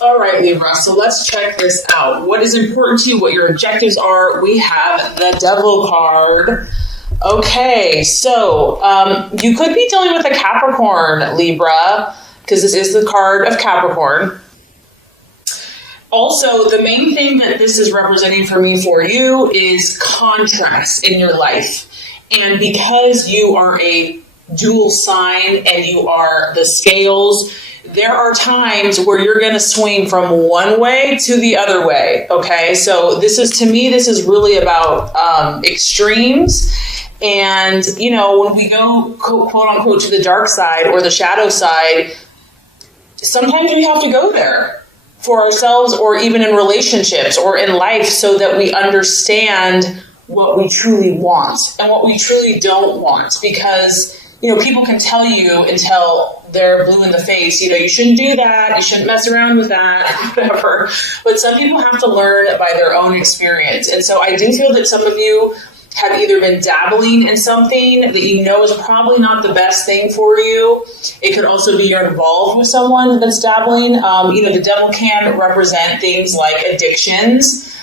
All right, Libra, so let's check this out. What is important to you, what your objectives are? We have the Devil card. Okay, so you could be dealing with a Capricorn, Libra, because this is the card of Capricorn. Also, the main thing that this is representing for me for you is contrast in your life. And because you are a dual sign and you are the scales, there are times where you're going to swing from one way to the other way. Okay, so this is really about extremes. And, you know, when we go quote unquote to the dark side or the shadow side, sometimes we have to go there for ourselves or even in relationships or in life so that we understand what we truly want and what we truly don't want. Because, you know, people can tell you until they're blue in the face, you know, you shouldn't do that, you shouldn't mess around with that, whatever. But some people have to learn by their own experience. And so I do feel that some of you have either been dabbling in something that you know is probably not the best thing for you. It could also be you're involved with someone that's dabbling. You know, the devil can represent things like addictions,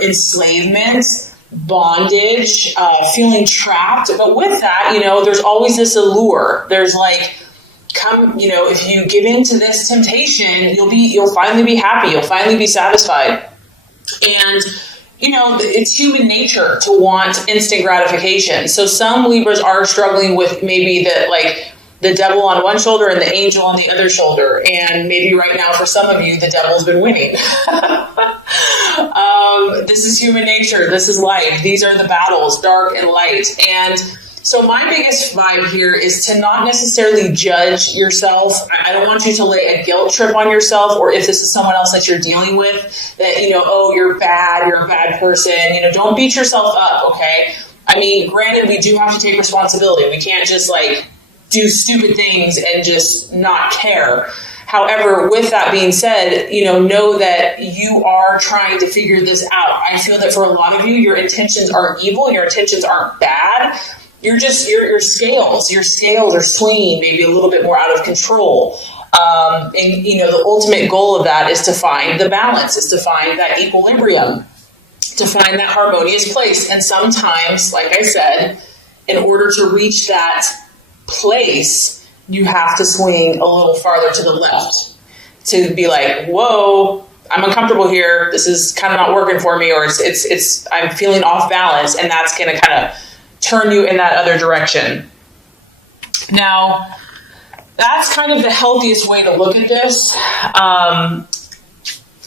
enslavement, bondage, feeling trapped. But with that, you know, there's always this allure. There's like, you know, if you give in to this temptation, you'll finally be happy. You'll finally be satisfied. And, you know, it's human nature to want instant gratification. So some Libras are struggling with maybe the devil on one shoulder and the angel on the other shoulder. And maybe right now for some of you, the devil's been winning. This is human nature. This is life. These are the battles, dark and light. And so my biggest vibe here is to not necessarily judge yourself. I don't want you to lay a guilt trip on yourself, or if this is someone else that you're dealing with, that, you know, oh, you're bad, you're a bad person. You know, don't beat yourself up, okay? I mean, granted, we do have to take responsibility. We can't just do stupid things and just not care. However, with that being said, you know that you are trying to figure this out. I feel that for a lot of you, your intentions aren't evil, your intentions aren't bad. You're just, your scales are swinging maybe a little bit more out of control. And, you know, the ultimate goal of that is to find the balance, is to find that equilibrium, to find that harmonious place. And sometimes, like I said, in order to reach that place, you have to swing a little farther to the left to be like, whoa, I'm uncomfortable here. This is kind of not working for me, or it's I'm feeling off balance, and that's going to kind of turn you in that other direction. Now, that's kind of the healthiest way to look at this.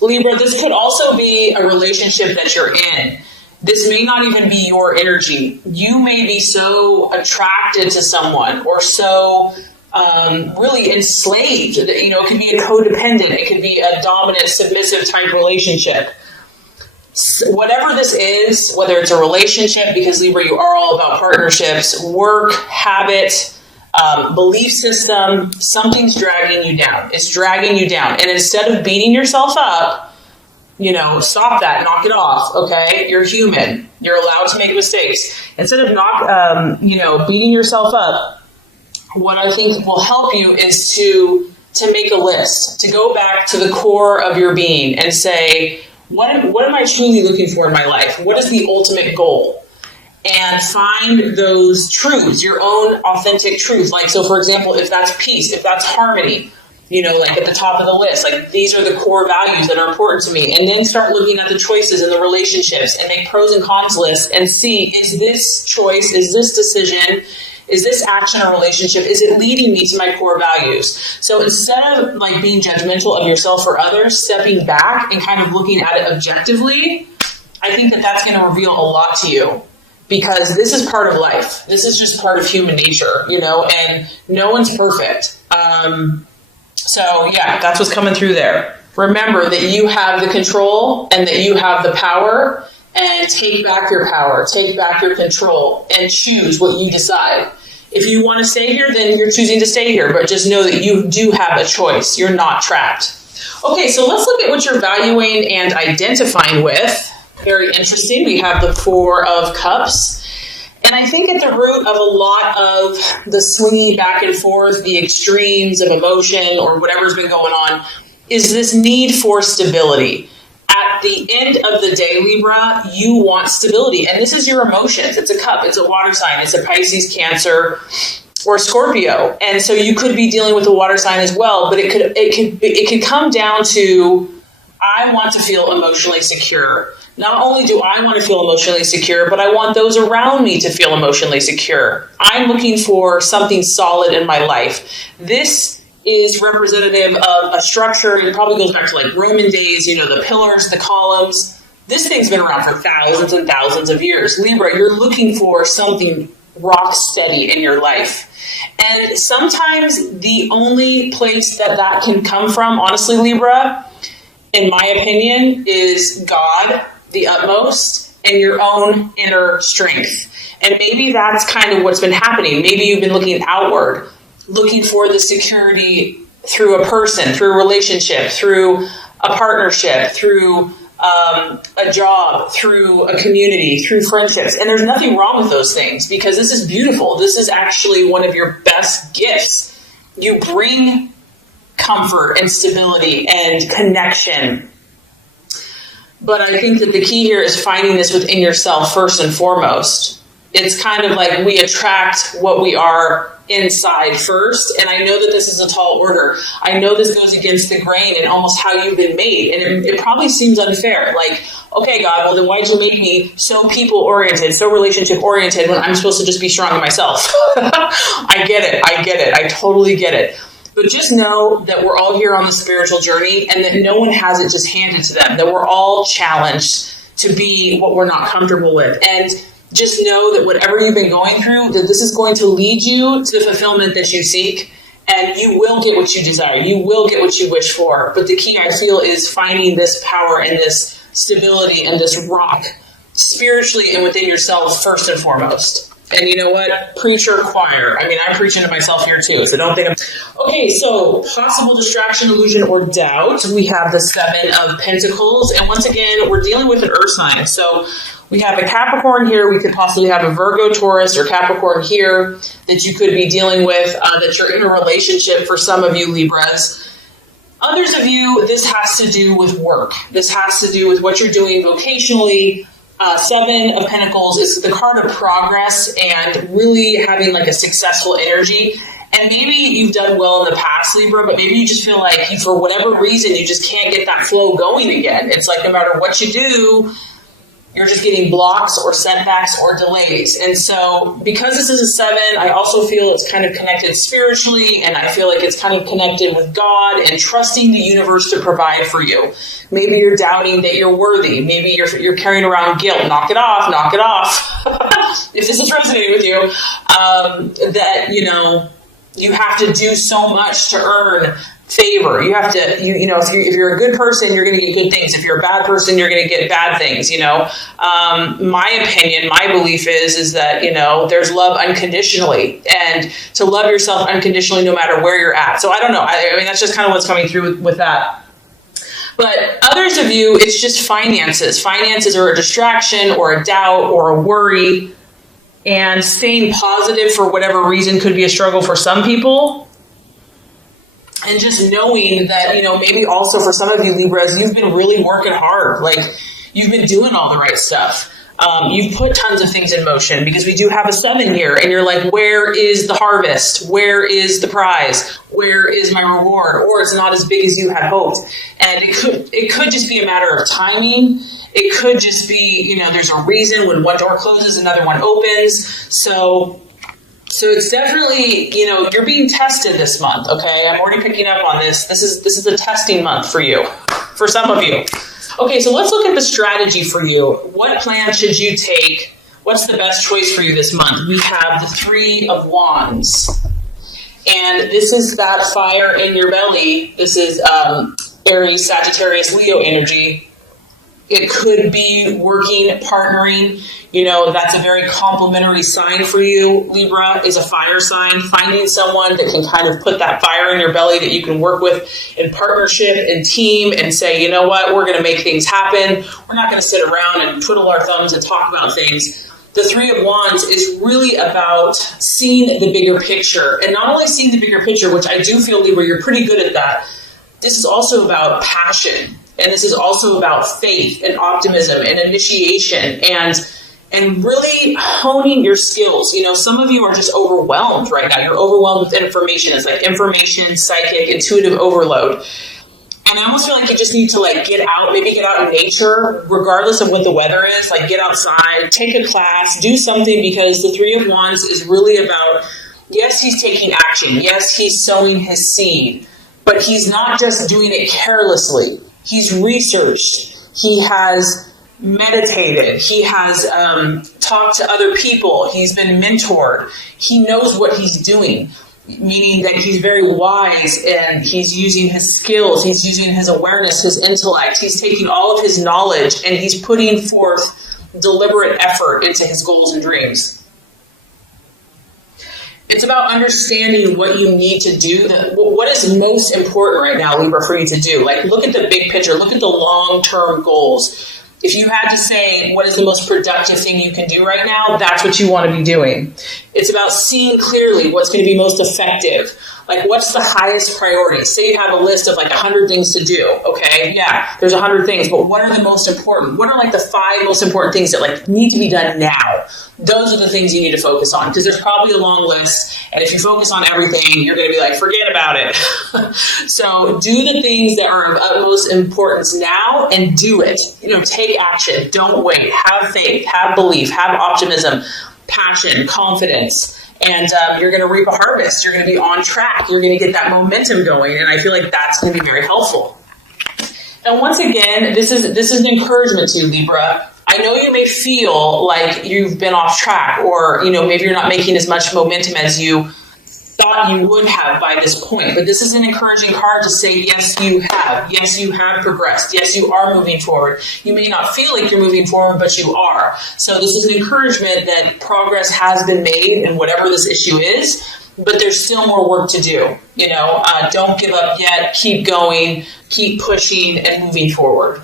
Libra, this could also be a relationship that you're in. This may not even be your energy. You may be so attracted to someone or so really enslaved. You know, it could be a codependent. It could be a dominant, submissive type relationship. So whatever this is, whether it's a relationship, because Libra, you are all about partnerships, work, habit, belief system, something's dragging you down. It's dragging you down. And instead of beating yourself up, you know, stop that, knock it off, okay? You're human. You're allowed to make mistakes. Instead of beating yourself up, what I think will help you is to make a list, to go back to the core of your being and say, what am I truly looking for in my life? What is the ultimate goal? And find those truths, your own authentic truth. Like, so for example, if that's peace, if that's harmony, you know, like at the top of the list, like these are the core values that are important to me. And then start looking at the choices and the relationships and make pros and cons lists and see, is this choice, is this decision, is this action or relationship, is it leading me to my core values? So instead of being judgmental of yourself or others, stepping back and kind of looking at it objectively, I think that that's going to reveal a lot to you. Because this is part of life. This is just part of human nature, you know, and no one's perfect. So yeah, that's what's coming through there. Remember that you have the control and that you have the power, and take back your power, take back your control, and choose what you decide. If you want to stay here, then you're choosing to stay here, but just know that you do have a choice. You're not trapped. Okay, so let's look at what you're valuing and identifying with. Very interesting. We have the Four of Cups. And I think at the root of a lot of the swinging back and forth, the extremes of emotion or whatever's been going on, is this need for stability. At the end of the day, Libra, you want stability. And this is your emotions. It's a cup. It's a water sign. It's a Pisces, Cancer, or Scorpio. And so you could be dealing with a water sign as well. But it could come down to, I want to feel emotionally secure. Not only do I want to feel emotionally secure, but I want those around me to feel emotionally secure. I'm looking for something solid in my life. This is representative of a structure. It probably goes back to like Roman days, the pillars, the columns. This thing's been around for thousands and thousands of years. Libra, you're looking for something rock steady in your life. And sometimes the only place that can come from, honestly, Libra, in my opinion, is God, the utmost, and your own inner strength. And maybe that's kind of what's been happening. Maybe you've been looking outward, looking for the security through a person, through a relationship, through a partnership, through a job, through a community, through friendships. And there's nothing wrong with those things, because this is beautiful. This is actually one of your best gifts. You bring comfort and stability and connection. But I think that the key here is finding this within yourself first and foremost. It's kind of like we attract what we are inside first. And I know that this is a tall order. I know this goes against the grain and almost how you've been made. And it probably seems unfair. Like, okay, God, well then why'd you make me so people-oriented, so relationship-oriented when I'm supposed to just be strong in myself? I get it. I totally get it. But just know that we're all here on the spiritual journey, and that no one has it just handed to them, that we're all challenged to be what we're not comfortable with. And just know that whatever you've been going through, that this is going to lead you to the fulfillment that you seek, and you will get what you desire. You will get what you wish for. But the key, I feel, is finding this power and this stability and this rock spiritually and within yourself first and foremost. And you know what? Preacher, choir. I mean, I'm preaching to myself here too, so don't think I'm... Okay, so possible distraction, illusion, or doubt. We have the Seven of Pentacles. And once again, we're dealing with an earth sign. So we have a Capricorn here. We could possibly have a Virgo, Taurus, or Capricorn here that you could be dealing with, that you're in a relationship for some of you Libras. Others of you, this has to do with work. This has to do with what you're doing vocationally. Seven of Pentacles is the card of progress and really having like a successful energy. And maybe you've done well in the past, Libra, but maybe you just feel like for whatever reason, you just can't get that flow going again. It's like no matter what you do, you're just getting blocks or setbacks or delays. And so because this is a seven, I also feel it's kind of connected spiritually, and I feel like it's kind of connected with God and trusting the universe to provide for you. Maybe you're doubting that you're worthy. Maybe you're carrying around guilt. Knock it off, knock it off. If this is resonating with you, that, you have to do so much to earn favor. You have to, if you're a good person, you're going to get good things. If you're a bad person, you're going to get bad things. My opinion, my belief is that, there's love unconditionally, and to love yourself unconditionally no matter where you're at. So I don't know. I mean, that's just kind of what's coming through with that. But others of you, it's just finances. Finances are a distraction or a doubt or a worry, and staying positive for whatever reason could be a struggle for some people. And just knowing that, maybe also for some of you Libras, you've been really working hard. Like, you've been doing all the right stuff. You've put tons of things in motion, because we do have a seven here. And you're like, where is the harvest? Where is the prize? Where is my reward? Or it's not as big as you had hoped. And it could just be a matter of timing. It could just be, there's a reason when one door closes, another one opens. So it's definitely, you're being tested this month, okay? I'm already picking up on this. This is a testing month for you, for some of you. Okay, so let's look at the strategy for you. What plan should you take? What's the best choice for you this month? We have the Three of Wands. And this is that fire in your belly. This is Aries, Sagittarius, Leo energy. It could be working, partnering. That's a very complementary sign for you. Libra is a fire sign. Finding someone that can kind of put that fire in your belly that you can work with in partnership and team and say, you know what, we're going to make things happen. We're not going to sit around and twiddle our thumbs and talk about things. The Three of Wands is really about seeing the bigger picture. And not only seeing the bigger picture, which I do feel, Libra, you're pretty good at that, this is also about passion. And this is also about faith and optimism and initiation and really honing your skills. Some of you are just overwhelmed right now. You're overwhelmed with information. It's like information, psychic, intuitive overload. And I almost feel like you just need to get out, maybe get out in nature, regardless of what the weather is. Get outside, take a class, do something, because the Three of Wands is really about, yes, he's taking action. Yes, he's sowing his seed, but he's not just doing it carelessly. He's researched. He has meditated. He has talked to other people. He's been mentored. He knows what he's doing, meaning that he's very wise and he's using his skills. He's using his awareness, his intellect. He's taking all of his knowledge and he's putting forth deliberate effort into his goals and dreams. It's about understanding what you need to do. What is most important right now, Libra, for you to do? Look at the big picture. Look at the long-term goals. If you had to say what is the most productive thing you can do right now, that's what you want to be doing. It's about seeing clearly what's going to be most effective. What's the highest priority? Say you have a list of 100 things to do. Okay, yeah, there's 100 things, but what are the most important? What are the 5 most important things that need to be done now? Those are the things you need to focus on, because there's probably a long list, and if you focus on everything, you're going to be forget about it. So do the things that are of utmost importance now and do it. Take action. Don't wait. Have faith. Have belief. Have optimism, passion, confidence. And you're going to reap a harvest. You're going to be on track. You're going to get that momentum going. And I feel like that's going to be very helpful. And once again, this is an encouragement to you, Libra. I know you may feel like you've been off track, or maybe you're not making as much momentum as you thought you would have by this point. But this is an encouraging card to say, yes, you have. Yes, you have progressed. Yes, you are moving forward. You may not feel like you're moving forward, but you are. So this is an encouragement that progress has been made in whatever this issue is, but there's still more work to do. Don't give up yet. Keep going. Keep pushing and moving forward.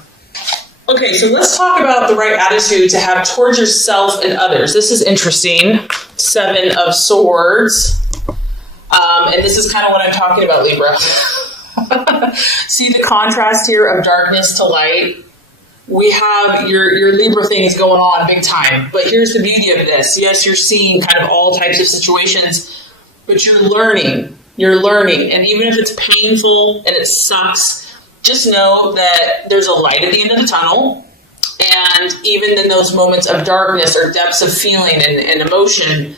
Okay, so let's talk about the right attitude to have towards yourself and others. This is interesting. 7 of Swords. And this is kind of what I'm talking about, Libra. See the contrast here of darkness to light? We have your Libra things going on big time. But here's the beauty of this. Yes, you're seeing kind of all types of situations, but you're learning. You're learning. And even if it's painful and it sucks, just know that there's a light at the end of the tunnel. And even in those moments of darkness or depths of feeling and emotion,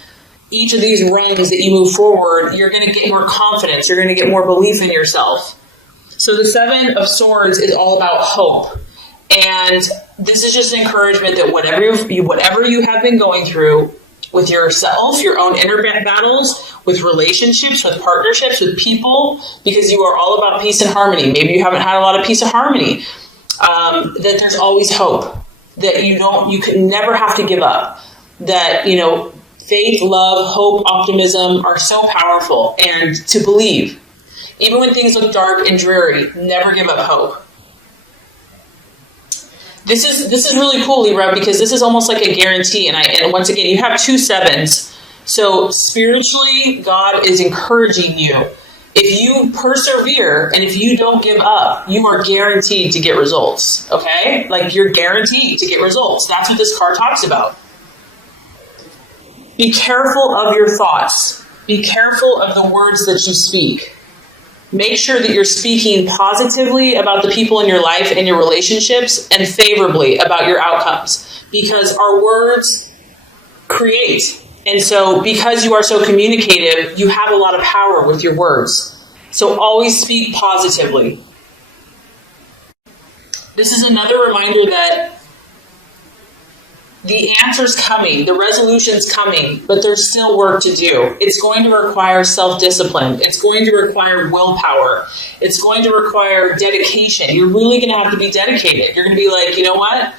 each of these rungs that you move forward, you're going to get more confidence. You're going to get more belief in yourself. So the 7 of Swords is all about hope. And this is just an encouragement that whatever you have been going through with yourself, your own inner battles, with relationships, with partnerships, with people, because you are all about peace and harmony. Maybe you haven't had a lot of peace and harmony. That there's always hope. That you could never have to give up. That, faith, love, hope, optimism are so powerful, and to believe. Even when things look dark and dreary, never give up hope. This is really cool, Libra, because this is almost like a guarantee. And once again, you have 2 7s. So spiritually, God is encouraging you. If you persevere and if you don't give up, you are guaranteed to get results. Okay? You're guaranteed to get results. That's what this card talks about. Be careful of your thoughts. Be careful of the words that you speak. Make sure that you're speaking positively about the people in your life and your relationships, and favorably about your outcomes, because our words create. And so because you are so communicative, you have a lot of power with your words. So always speak positively. This is another reminder that the answer's coming, the resolution's coming, but there's still work to do. It's going to require self-discipline. It's going to require willpower. It's going to require dedication. You're really going to have to be dedicated. You're going to be like, you know what?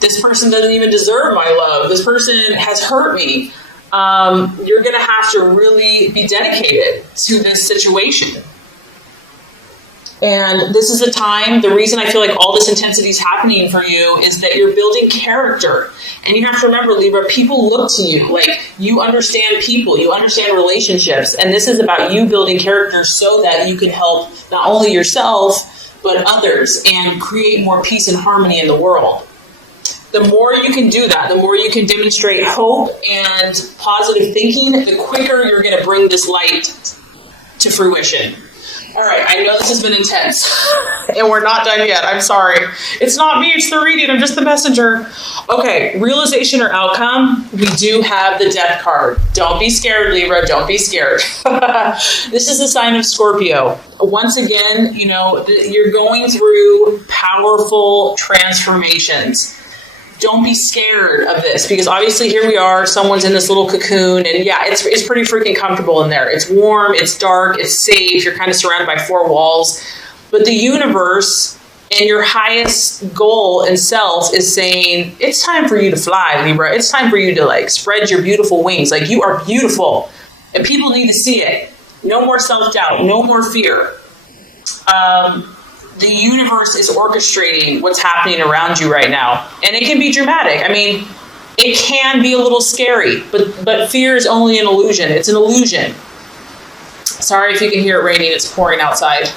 This person doesn't even deserve my love. This person has hurt me. You're going to have to really be dedicated to this situation. And this is a time, the reason I feel like all this intensity is happening for you is that you're building character. And you have to remember, Libra, people look to you. Like, you understand people, you understand relationships. And this is about you building character so that you can help not only yourself, but others and create more peace and harmony in the world. The more you can do that, the more you can demonstrate hope and positive thinking, the quicker you're going to bring this light to fruition. All right, I know this has been intense, and we're not done yet. I'm sorry. It's not me, it's the reading. I'm just the messenger. Okay, realization or outcome, we do have the death card. Don't be scared, Libra. Don't be scared. This is a sign of Scorpio. Once again, you know, you're going through powerful transformations. Don't be scared of this, because obviously here we are, someone's in this little cocoon, and yeah, it's pretty freaking comfortable in there. It's warm, it's dark, it's safe, you're kind of surrounded by four walls. But the universe and your highest goal and self is saying, it's time for you to fly, Libra. It's time for you to like spread your beautiful wings. Like, you are beautiful, and people need to see it. No more self-doubt, no more fear. The universe is orchestrating what's happening around you right now. And it can be dramatic. I mean, it can be a little scary, but fear is only an illusion. It's an illusion. Sorry if you can hear it raining. It's pouring outside.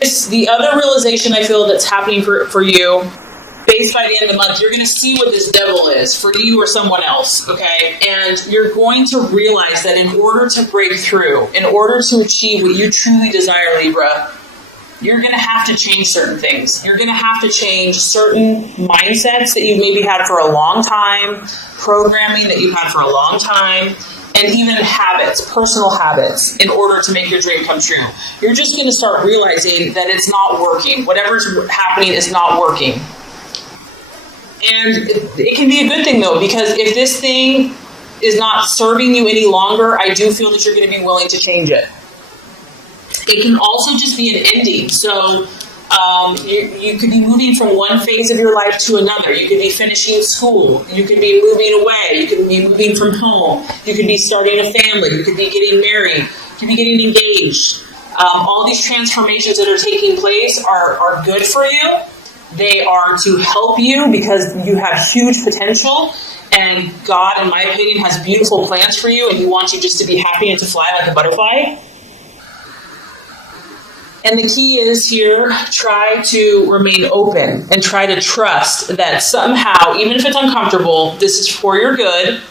It's the other realization I feel that's happening for you. Based by the end of the month, you're going to see what this devil is for you or someone else, okay? And you're going to realize that in order to break through, in order to achieve what you truly desire, Libra, you're going to have to change certain things. You're going to have to change certain mindsets that you maybe had for a long time, programming that you've had for a long time, and even habits, personal habits, in order to make your dream come true. You're just going to start realizing that it's not working. Whatever's happening is not working. And it can be a good thing, though, because if this thing is not serving you any longer, I do feel that you're going to be willing to change it. It can also just be an ending. So you could be moving from one phase of your life to another. You could be finishing school. You could be moving away. You could be moving from home. You could be starting a family. You could be getting married. You could be getting engaged. All these transformations that are taking place are good for you. They are to help you because you have huge potential. And God, in my opinion, has beautiful plans for you. And He wants you just to be happy and to fly like a butterfly. And the key is here, try to remain open and try to trust that somehow, even if it's uncomfortable, this is for your good.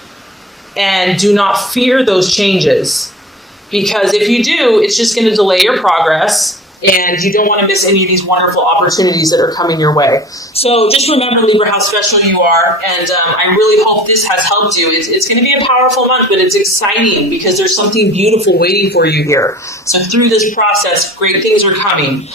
And do not fear those changes. Because if you do, it's just going to delay your progress. And you don't want to miss any of these wonderful opportunities that are coming your way. So just remember, Libra, how special you are. And I really hope this has helped you. It's going to be a powerful month, but it's exciting because there's something beautiful waiting for you here. So through this process, great things are coming.